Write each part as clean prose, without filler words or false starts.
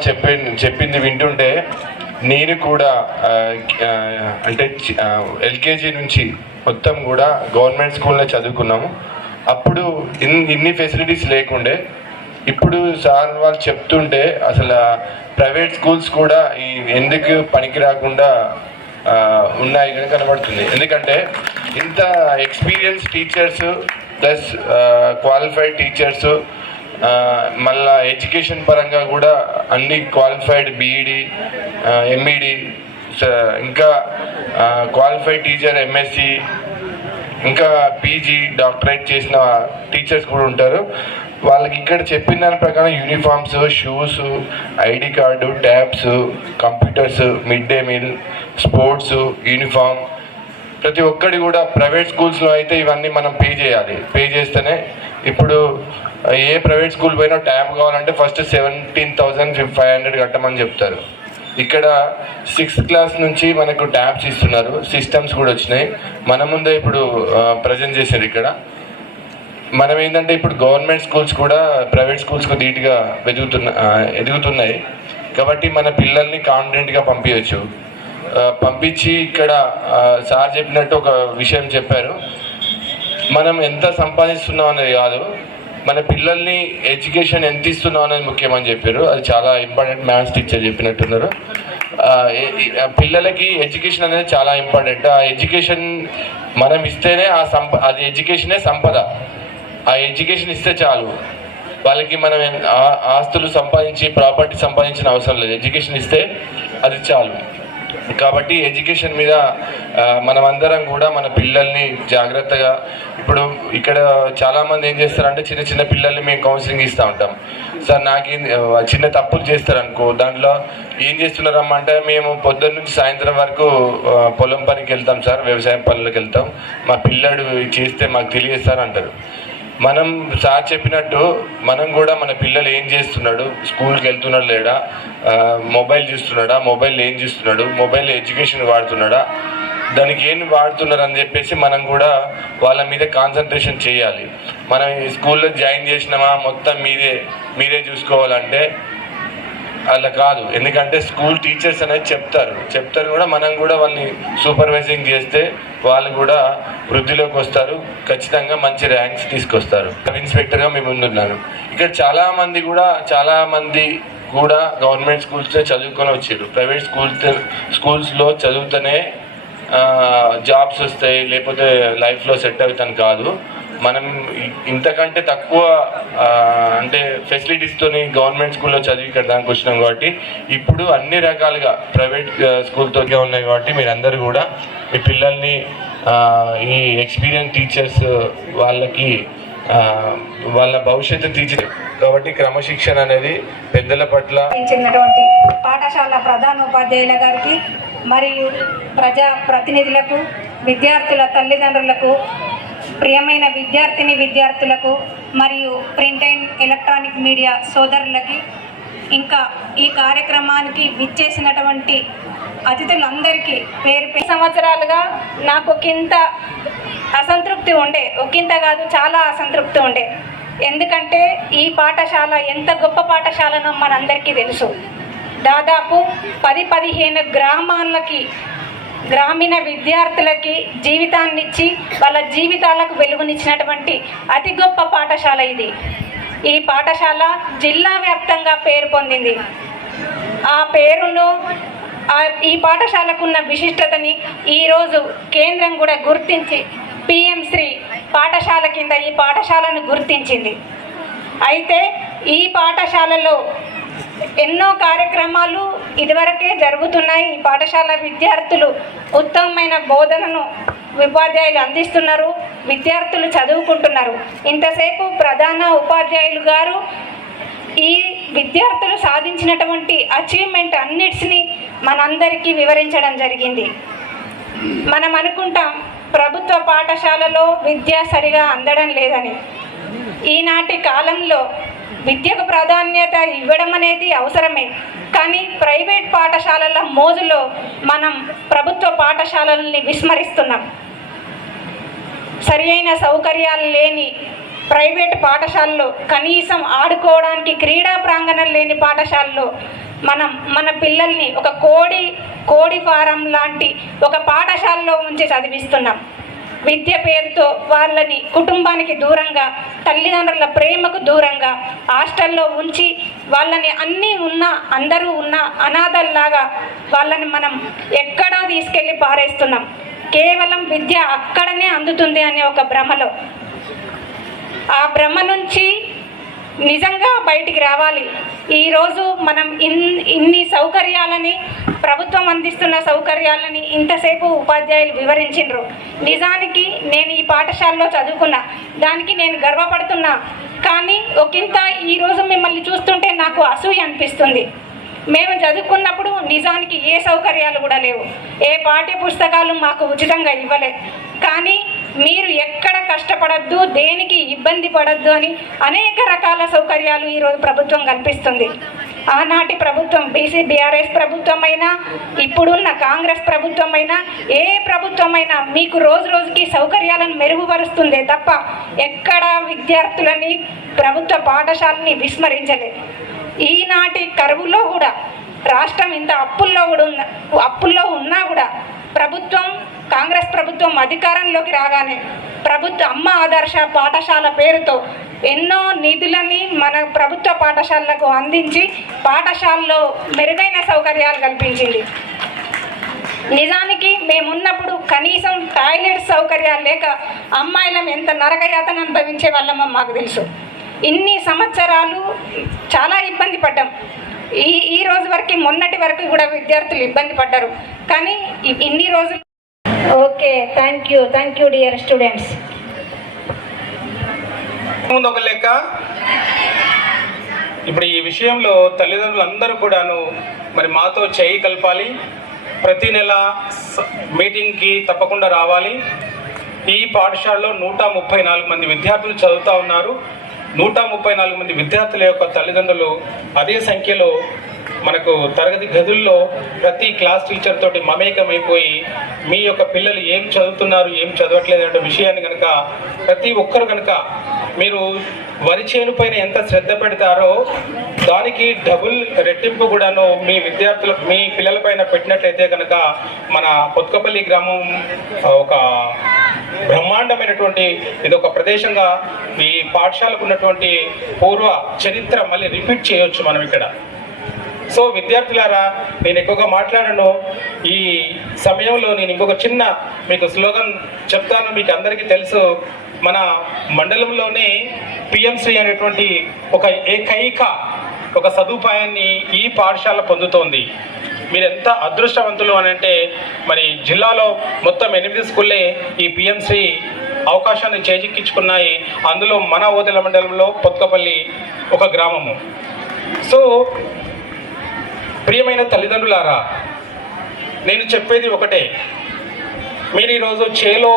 వాళ్ళు చెప్పింది వింటుంటే నేను కూడా అంటే ఎల్కేజీ నుంచి మొత్తం కూడా గవర్నమెంట్ స్కూల్లో చదువుకున్నాము. అప్పుడు ఇన్ని ఫెసిలిటీస్ లేకుండే. ఇప్పుడు సార్ వాళ్ళు చెప్తుంటే అసలు ప్రైవేట్ స్కూల్స్ కూడా ఎందుకు పనికి రాకుండా ఉన్నాయి కానీ కనబడుతుంది. ఎందుకంటే ఇంత experience teachers plus qualified teachers, మళ్ళా ఎడ్యుకేషన్ పరంగా కూడా అన్ని క్వాలిఫైడ్ బీఈడి, ఎంఈడి, ఇంకా క్వాలిఫైడ్ టీచర్ ఎంఎస్సి, ఇంకా పీజీ, డాక్టరేట్ చేసిన టీచర్స్ కూడా ఉంటారు. వాళ్ళకి ఇక్కడ చెప్పిన దాని ప్రకారం uniforms, shoes, ID card, tabs, computers, mid day meal, sports, uniform ప్రతి ఒక్కటి కూడా ప్రైవేట్ స్కూల్స్లో అయితే ఇవన్నీ మనం పే చేయాలి. పే చేస్తేనే ఇప్పుడు ఏ ప్రైవేట్ స్కూల్ పోయినా ట్యాబ్ కావాలంటే ఫస్ట్ 17,500 కట్టమని చెప్తారు. ఇక్కడ 6th క్లాస్ నుంచి మనకు ట్యాబ్స్ ఇస్తున్నారు, సిస్టమ్స్ కూడా వచ్చినాయి. మన ముందే ఇప్పుడు ప్రజెంట్ చేశారు. ఇక్కడ మనం ఏంటంటే ఇప్పుడు గవర్నమెంట్ స్కూల్స్ కూడా ప్రైవేట్ స్కూల్స్కు ధీటుగా ఎదుగుతున్నాయి. కాబట్టి మన పిల్లల్ని కాన్ఫిడెంట్గా పంపించవచ్చు. పంపించి ఇక్కడ సార్ చెప్పినట్టు ఒక విషయం చెప్పారు, మనం ఎంత సంపాదిస్తున్నాం అనేది కాదు, మన పిల్లల్ని ఎడ్యుకేషన్ ఎంత ఇస్తున్నాం అనేది ముఖ్యమని చెప్పారు. అది చాలా ఇంపార్టెంట్. Maths teacher చెప్పినట్టున్నారు. పిల్లలకి ఎడ్యుకేషన్ అనేది చాలా ఇంపార్టెంట్. ఆ ఎడ్యుకేషన్ మనం ఇస్తేనే అది ఎడ్యుకేషనే సంపద. ఆ ఎడ్యుకేషన్ ఇస్తే చాలు. వాళ్ళకి మనం ఆస్తులు సంపాదించి ప్రాపర్టీ సంపాదించిన అవసరం లేదు. ఎడ్యుకేషన్ ఇస్తే అది చాలు. కాబట్టి ఎడ్యుకేషన్ మీద మనమందరం కూడా మన పిల్లల్ని జాగ్రత్తగా, ఇప్పుడు ఇక్కడ చాలామంది ఏం చేస్తారంటే చిన్న చిన్న పిల్లల్ని మేము కౌన్సిలింగ్ ఇస్తూ ఉంటాం. సార్ నాకేం చిన్న తప్పులు చేస్తారనుకో, దాంట్లో ఏం చేస్తున్నారమ్మా అంటే మేము పొద్దున్న నుంచి సాయంత్రం వరకు పొలం పనికి వెళ్తాం సార్, వ్యవసాయం పనులకు వెళ్తాం, మా పిల్లడు చేస్తే మాకు తెలియదు సార్ అంటారు. మనం సార్ చెప్పినట్టు మనం కూడా మన పిల్లలు ఏం చేస్తున్నాడు, స్కూల్కి వెళ్తున్నాడు లేడా, మొబైల్ చూస్తున్నాడా, మొబైల్ ఏం చూస్తున్నాడు, మొబైల్ ఎడ్యుకేషన్ వాడుతున్నాడా, దానికి ఏం వాడుతున్నారు అని చెప్పేసి మనం కూడా వాళ్ళ మీద కాన్సన్ట్రేషన్ చేయాలి. మనం ఈ స్కూల్లో జాయిన్ చేసినామా మొత్తం మీరే చూసుకోవాలంటే అలా కాదు. ఎందుకంటే స్కూల్ టీచర్స్ అనేది చెప్తారు కూడా. మనం కూడా వాళ్ళని సూపర్వైజింగ్ చేస్తే వాళ్ళు కూడా వృద్ధిలోకి వస్తారు, ఖచ్చితంగా మంచి ర్యాంక్స్ తీసుకొస్తారు. ఇన్స్పెక్టర్గా మేము ముందున్నాను. ఇక్కడ చాలామంది కూడా గవర్నమెంట్ స్కూల్స్లో చదువుకొని వచ్చారు. ప్రైవేట్ స్కూల్స్లో చదువుతూనే జాబ్స్ వస్తాయి, లేకపోతే లైఫ్లో సెట్ అవుతాను కాదు. మనం ఇంతకంటే తక్కువ అంటే ఫెసిలిటీస్తోని గవర్నమెంట్ స్కూల్లో చదివి ఇక్కడ దానికి వచ్చినాం. కాబట్టి ఇప్పుడు అన్ని రకాలుగా ప్రైవేట్ స్కూల్తో ఉన్నాయి. కాబట్టి మీరందరూ కూడా మీ పిల్లల్ని ఈ ఎక్స్పీరియన్స్ టీచర్స్ వాళ్ళకి వాళ్ళ భవిష్యత్తు తీర్చి, కాబట్టి క్రమశిక్షణ అనేది పెద్దల పట్ల చెందినటువంటి పాఠశాల ప్రధానోపాధ్యాయుల గారికి మరియు ప్రజా ప్రతినిధులకు, విద్యార్థుల తల్లిదండ్రులకు, ప్రియమైన విద్యార్థులకు మరియు ప్రింట్ అండ్ ఎలక్ట్రానిక్ మీడియా సోదరులకి, ఇంకా ఈ కార్యక్రమానికి విచ్చేసినటువంటి అతిథులందరికీ పేరు సంవత్సరాలుగా నాకు ఒకంత అసంతృప్తి ఉండే, ఒకంత కాదు చాలా అసంతృప్తి ఉండే. ఎందుకంటే ఈ పాఠశాల ఎంత గొప్ప పాఠశాలనో మనందరికీ తెలుసు. దాదాపు 10-15 గ్రామీణ విద్యార్థులకి జీవితాన్నిచ్చి వాళ్ళ జీవితాలకు వెలుగునిచ్చినటువంటి అతి గొప్ప పాఠశాల ఇది. ఈ పాఠశాల జిల్లా వ్యాప్తంగా పేరు పొందింది. ఆ పేరును, ఈ పాఠశాలకు ఉన్న విశిష్టతని ఈరోజు కేంద్రం కూడా గుర్తించి PM శ్రీ పాఠశాల కింద ఈ పాఠశాలను గుర్తించింది. అయితే ఈ పాఠశాలలో ఎన్నో కార్యక్రమాలు ఇదివరకే జరుగుతున్నాయి. ఈ పాఠశాల విద్యార్థులు ఉత్తమమైన బోధనను ఉపాధ్యాయులు అందిస్తున్నారు, విద్యార్థులు చదువుకుంటున్నారు. ఇంతసేపు ప్రధాన ఉపాధ్యాయులు గారు ఈ విద్యార్థులు సాధించినటువంటి అచీవ్మెంట్ అన్నిటిని మనందరికీ వివరించడం జరిగింది. మనం అనుకుంటాం ప్రభుత్వ పాఠశాలలో విద్య సరిగా అందడం లేదని. ఈనాటి కాలంలో విద్యకు ప్రాధాన్యత ఇవ్వడం అనేది అవసరమే, కానీ ప్రైవేట్ పాఠశాలల మోజులో మనం ప్రభుత్వ పాఠశాలల్ని విస్మరిస్తున్నాం. సరి అయిన సౌకర్యాలు లేని ప్రైవేట్ పాఠశాలలో, కనీసం ఆడుకోవడానికి క్రీడా ప్రాంగణం లేని పాఠశాలలో మన పిల్లల్ని ఒక కోడి ఫారం లాంటి ఒక పాఠశాలలో ఉంచి చదివిస్తున్నాం. విద్య పేరుతో వాళ్ళని కుటుంబానికి దూరంగా, తల్లిదండ్రుల ప్రేమకు దూరంగా హాస్టల్లో ఉంచి వాళ్ళని అందరూ ఉన్న అనాథల్లాగా వాళ్ళని మనం ఎక్కడో తీసుకెళ్ళి పారేస్తున్నాం. కేవలం విద్య అక్కడనే అందుతుంది అనే ఒక భ్రమలో, ఆ భ్రమ నుంచి నిజంగా బయటికి రావాలి. ఈరోజు మనం ఇన్ని సౌకర్యాలని, ప్రభుత్వం అందిస్తున్న సౌకర్యాలని ఇంతసేపు ఉపాధ్యాయులు వివరించిండ్రు. నిజానికి నేను ఈ పాఠశాలలో చదువుకున్నా, దానికి నేను గర్వపడుతున్నా. కానీ ఒకంత ఈరోజు మిమ్మల్ని చూస్తుంటే నాకు అసూయ అనిపిస్తుంది. మేము చదువుకున్నప్పుడు నిజానికి ఏ సౌకర్యాలు కూడా లేవు, ఏ పాఠ్య పుస్తకాలు మాకు ఉచితంగా ఇవ్వలేదు. కానీ మీరు ఎక్కడ కష్టపడద్దు, దేనికి ఇబ్బంది పడద్దు అని అనేక రకాల సౌకర్యాలు ఈరోజు ప్రభుత్వం కల్పిస్తుంది. ఆనాటి ప్రభుత్వం బీఆర్ఎస్ ప్రభుత్వం అయినా, ఇప్పుడున్న కాంగ్రెస్ ప్రభుత్వం అయినా, ఏ ప్రభుత్వం అయినా మీకు రోజు రోజుకి సౌకర్యాలను మెరుగుపరుస్తుందే తప్ప ఎక్కడ విద్యార్థులని, ప్రభుత్వ పాఠశాలని విస్మరించలేదు. ఈనాటి కరువులో కూడా రాష్ట్రం ఇంత అప్పుల్లో ఉన్నా కూడా ప్రభుత్వం, కాంగ్రెస్ ప్రభుత్వం అధికారంలోకి రాగానే అమ్మ ఆదర్శ పాఠశాల పేరుతో ఎన్నో నిధులని మన ప్రభుత్వ పాఠశాలలకు అందించి పాఠశాలలో మెరుగైన సౌకర్యాలు కల్పించింది. నిజానికి మేమున్నప్పుడు కనీసం టాయిలెట్ సౌకర్యాలు లేక అమ్మాయిలం ఎంత నరకయాతన అనుభవించే వాళ్ళమో మాకు తెలుసు. ఇన్ని సంవత్సరాలు చాలా ఇబ్బంది పడ్డాం. ఈ రోజు వరకు, మొన్నటి వరకు కూడా విద్యార్థులు ఇబ్బంది పడ్డారు. కానీ ఇన్ని రోజులు okay. Thank you dear students. ముందు ఒక లెక్క, ఇప్పుడు ఈ విషయంలో తల్లిదండ్రులందరూ కూడాను మరి మాతో చేయి కలపాలి. ప్రతి నెల మీటింగ్కి తప్పకుండా రావాలి. ఈ పాఠశాలలో 134 మంది విద్యార్థులు చదువుతూ ఉన్నారు. 134 మంది విద్యార్థుల యొక్క తల్లిదండ్రులు అదే సంఖ్యలో మనకు తరగతి గదుల్లో ప్రతి క్లాస్ టీచర్ తోటి మమేకమైపోయి మీ యొక్క పిల్లలు ఏం చదువుతున్నారు, ఏం చదవట్లేదు అనే విషయాన్ని కనుక ప్రతి ఒక్కరు కనుక మీరు వరి చేను పైన ఎంత శ్రద్ధ పెడతారో దానికి డబుల్ రెట్టింపు కూడాను మీ పిల్లల పైన పెట్టినట్లయితే కనుక మన కొత్తపల్లి గ్రామం ఒక బ్రహ్మాండమైనటువంటి ఇదొక ప్రదేశంగా ఈ పాఠశాలకు ఉన్నటువంటి పూర్వ చరిత్ర మళ్ళీ రిపీట్ చేయొచ్చు మనం ఇక్కడ. సో విద్యార్థులారా, నేను ఎక్కువగా మాట్లాడను. ఈ సమయంలో నేను ఇంకొక చిన్న మీకు స్లోగన్ చెప్తాను. మీకు అందరికీ తెలుసు, మన మండలంలోనే పిఎంశ్రీ అనేటువంటి ఒక ఏకైక ఒక సదుపాయాన్ని ఈ పాఠశాల పొందుతోంది. మీరు ఎంత అదృష్టవంతులు అని అంటే, మరి జిల్లాలో మొత్తం 8 స్కూళ్ళే ఈ పిఎంశ్రీ అవకాశాన్ని చేజిక్కించుకున్నాయి. అందులో మన ఓదెల మండలంలో కొత్తపల్లి ఒక గ్రామము. సో ప్రియమైన తల్లిదండ్రులారా, నేను చెప్పేది ఒకటే, మీరు ఈరోజు చేలో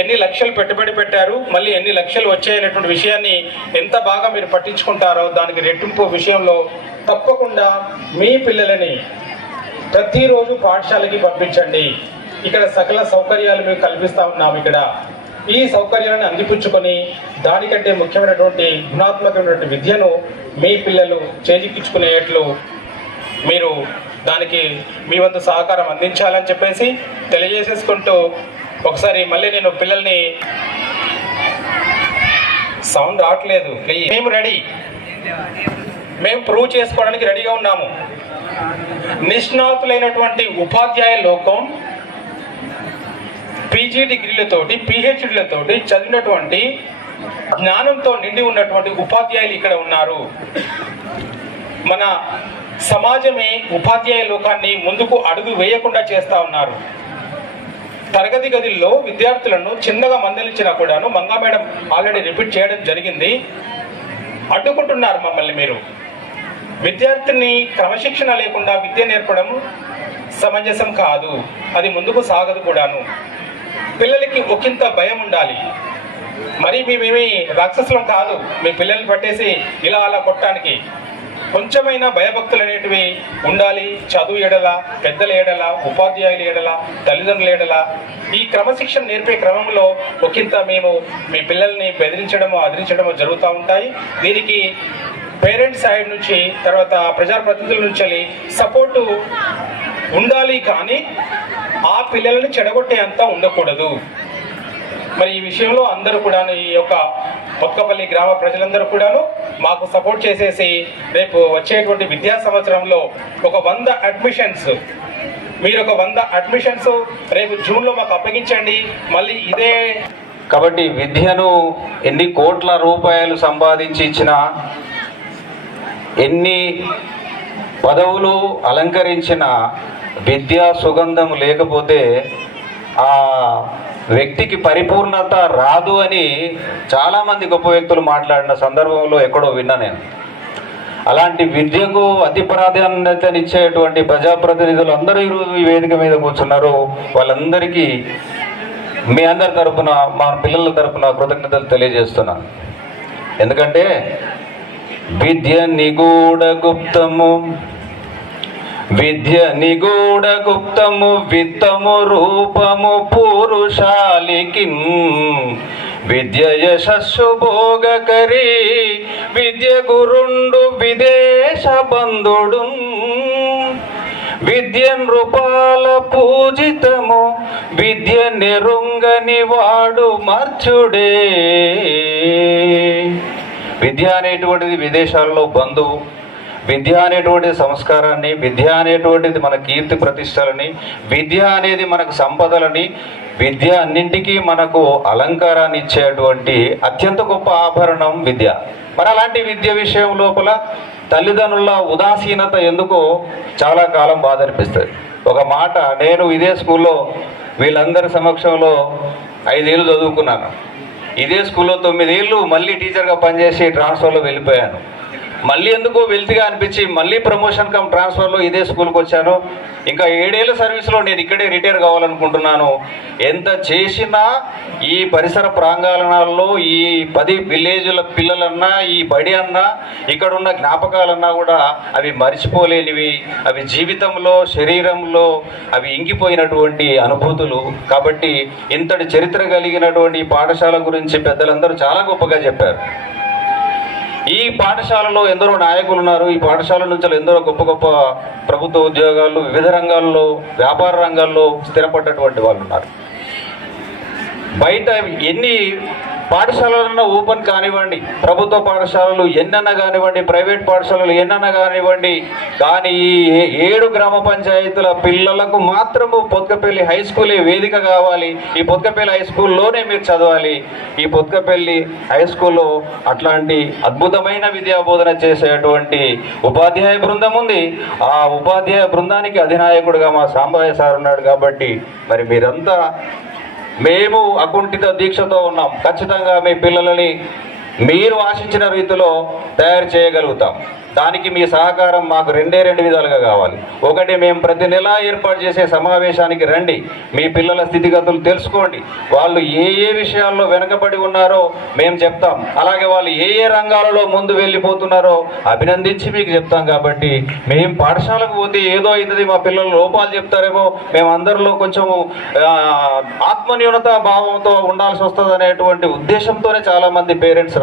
ఎన్ని లక్షలు పెట్టుబడి పెట్టారు, మళ్ళీ ఎన్ని లక్షలు వచ్చాయనేటువంటి విషయాన్ని ఎంత బాగా మీరు పట్టించుకుంటారో దానికి రెట్టింపు విషయంలో తప్పకుండా మీ పిల్లలని ప్రతిరోజు పాఠశాలకి పంపించండి. ఇక్కడ సకల సౌకర్యాలు మేము కల్పిస్తూ ఉన్నాము. ఇక్కడ ఈ సౌకర్యాలను అందిపుచ్చుకొని దానికంటే ముఖ్యమైనటువంటి గుణాత్మకమైనటువంటి విద్యను మీ పిల్లలు చేజిక్కించుకునేట్లు మీరు దానికి మీ వంతు సహకారం అందించాలని చెప్పేసి తెలియజేసేసుకుంటూ, ఒకసారి మళ్ళీ నేను పిల్లల్ని సౌండ్ రావట్లేదు, మేము రెడీ, మేము ప్రూవ్ చేసుకోవడానికి రెడీగా ఉన్నాము. నిష్ణాతులైనటువంటి ఉపాధ్యాయ లోకం, పీజీ డిగ్రీలతోటి, పిహెచ్డీలతోటి చదివినటువంటి జ్ఞానంతో నిండి ఉన్నటువంటి ఉపాధ్యాయులు ఇక్కడ ఉన్నారు. మన సమాజమే ఉపాధ్యాయ లోకాన్ని ముందుకు అడుగు వేయకుండా చేస్తూ ఉన్నారు. తరగతి గదుల్లో విద్యార్థులను చిన్నగా మందలించినా కూడాను, మంగా మేడం ఆల్రెడీ రిపీట్ చేయడం జరిగింది, అడ్డుకుంటున్నారు మమ్మల్ని. మీరు విద్యార్థిని క్రమశిక్షణ లేకుండా విద్య నేర్పడం సమంజసం కాదు, అది ముందుకు సాగదు కూడాను. పిల్లలకి ఒకంత భయం ఉండాలి. మరి మేమేమి రాక్షసులం కాదు మీ పిల్లల్ని పట్టేసి ఇలా అలా కొట్టడానికి. కొంచెమైనా భయభక్తులు అనేటివి ఉండాలి. చదువు ఎడల, పెద్దల ఎడల, ఉపాధ్యాయుల ఎడల, తల్లిదండ్రుల ఎడల ఈ క్రమశిక్షణ నేర్పే క్రమంలో ఒకంత మేము మీ పిల్లల్ని బెదిరించడమో అదిరించడమో జరుగుతూ ఉంటాయి. దీనికి పేరెంట్స్ సైడ్ నుంచి, తర్వాత ప్రజాప్రతినిధుల నుంచి సపోర్టు ఉండాలి, కానీ ఆ పిల్లలను చెడగొట్టే అంతా ఉండకూడదు. మరి ఈ విషయంలో అందరూ కూడాను, ఈ యొక్క మొక్కపల్లి గ్రామ ప్రజలందరూ కూడాను మాకు సపోర్ట్ చేసేసి రేపు వచ్చేటువంటి విద్యా సంవత్సరంలో ఒక 100 అడ్మిషన్స్, మీరు ఒక 100 అడ్మిషన్స్ రేపు జూన్లో మాకు అప్పగించండి. మళ్ళీ ఇదే కాబట్టి విద్యను ఎన్ని కోట్ల రూపాయలు సంపాదించి ఇచ్చినా, ఎన్ని పదవులు అలంకరించిన విద్యా సుగంధం లేకపోతే ఆ వ్యక్తికి పరిపూర్ణత రాదు అని చాలామంది గొప్ప వ్యక్తులు మాట్లాడిన సందర్భంలో ఎక్కడో విన్నా నేను. అలాంటి విద్యకు అతి ప్రాధాన్యతనిచ్చేటువంటి ప్రజాప్రతినిధులు అందరూ ఈరోజు ఈ వేదిక మీద కూర్చున్నారు. వాళ్ళందరికీ మీ అందరి తరపున, మా పిల్లల తరపున కృతజ్ఞతలు తెలియజేస్తున్నాను. ఎందుకంటే విద్య నిగూఢ గుప్తము, విద్య నిగూఢ గుప్తము, విత్తము రూపము పురుషాలికి, విద్య యశస్సు భోగకరి, విద్య గురుండు విదేశ బంధుడు, విద్య నృపాల పూజితము, విద్య నెరుంగని వాడు మర్చుడే. విద్య అనేటువంటిది విదేశాల్లో బంధువు, విద్య అనేటువంటి సంస్కారాన్ని, విద్య అనేటువంటిది మన కీర్తి ప్రతిష్టలని, విద్య అనేది మనకు సంపదలని, విద్య అన్నింటికీ మనకు అలంకారాన్ని ఇచ్చేటువంటి అత్యంత గొప్ప ఆభరణం విద్య. మరి అలాంటి విద్య విషయం లోపల తల్లిదండ్రుల ఉదాసీనత ఎందుకో చాలా కాలం బాధ అనిపిస్తుంది. ఒక మాట, నేను ఇదే స్కూల్లో వీళ్ళందరి సమక్షంలో 5 ఏళ్ళు చదువుకున్నాను. ఇదే స్కూల్లో 9 ఏళ్ళు మళ్ళీ టీచర్గా పనిచేసి ట్రాన్స్ఫర్లో వెళ్ళిపోయాను. మళ్ళీ ఎందుకో వెల్తిగా అనిపించి మళ్ళీ ప్రమోషన్ కమ్ ట్రాన్స్ఫర్లో ఇదే స్కూల్కి వచ్చాను. ఇంకా 7 ఏళ్ళ సర్వీస్లో నేను ఇక్కడే రిటైర్ కావాలనుకుంటున్నాను. ఎంత చేసినా ఈ పరిసర ప్రాంగణాల్లో ఈ 10 విలేజ్ల పిల్లలన్నా, ఈ బడి అన్నా, ఇక్కడున్న జ్ఞాపకాలన్నా కూడా అవి మరిచిపోలేనివి, అవి జీవితంలో, శరీరంలో అవి ఇంగిపోయినటువంటి అనుభూతులు. కాబట్టి ఇంతటి చరిత్ర కలిగినటువంటి ఈ పాఠశాల గురించి పెద్దలందరూ చాలా గొప్పగా చెప్పారు. ఈ పాఠశాలలో ఎందరో నాయకులు ఉన్నారు. ఈ పాఠశాల నుంచి ఎందరో గొప్ప గొప్ప ప్రభుత్వ ఉద్యోగాలు, వివిధ రంగాల్లో, వ్యాపార రంగాల్లో స్థిరపడ్డటువంటి వాళ్ళు ఉన్నారు. బయట ఎన్ని పాఠశాలలన్నా ఓపెన్ కానివ్వండి, ప్రభుత్వ పాఠశాలలు ఎన్నన్నా కానివ్వండి, ప్రైవేట్ పాఠశాలలు ఎన్నన్నా కానివ్వండి, కానీ ఈ 7 గ్రామ పంచాయతీల పిల్లలకు మాత్రము పొత్కపల్లి హై స్కూలే వేదిక కావాలి. ఈ పొత్కపల్లి హై స్కూల్లోనే మీరు చదవాలి. ఈ పొత్కపల్లి హై స్కూల్లో అట్లాంటి అద్భుతమైన విద్యా బోధన చేసేటువంటి ఉపాధ్యాయ బృందం ఉంది. ఆ ఉపాధ్యాయ బృందానికి అధినాయకుడిగా మా సాంబయ్య సార్ ఉన్నాడు. కాబట్టి మరి మీరంతా, మేము అకుంఠిత దీక్షతో ఉన్నాం. ఖచ్చితంగా మీ పిల్లలని మీరు ఆశించిన రీతిలో తయారు చేయగలుగుతాం. దానికి మీ సహకారం మాకు 2 విధాలుగా కావాలి. ఒకటి, మేము ప్రతి నెల ఏర్పాటు చేసే సమావేశానికి రండి, మీ పిల్లల స్థితిగతులు తెలుసుకోండి. వాళ్ళు ఏ విషయాల్లో వెనకబడి ఉన్నారో మేము చెప్తాం. అలాగే వాళ్ళు ఏ రంగాలలో ముందు వెళ్ళిపోతున్నారో అభినందించి మీకు చెప్తాం. కాబట్టి మేము పాఠశాలకు పోతే ఏదో అవుతుంది, మా పిల్లలు లోపాలు చెప్తారేమో, మేము అందరిలో కొంచెము ఆత్మన్యూనత భావంతో ఉండాల్సి వస్తుంది అనేటువంటి ఉద్దేశంతోనే చాలామంది పేరెంట్స్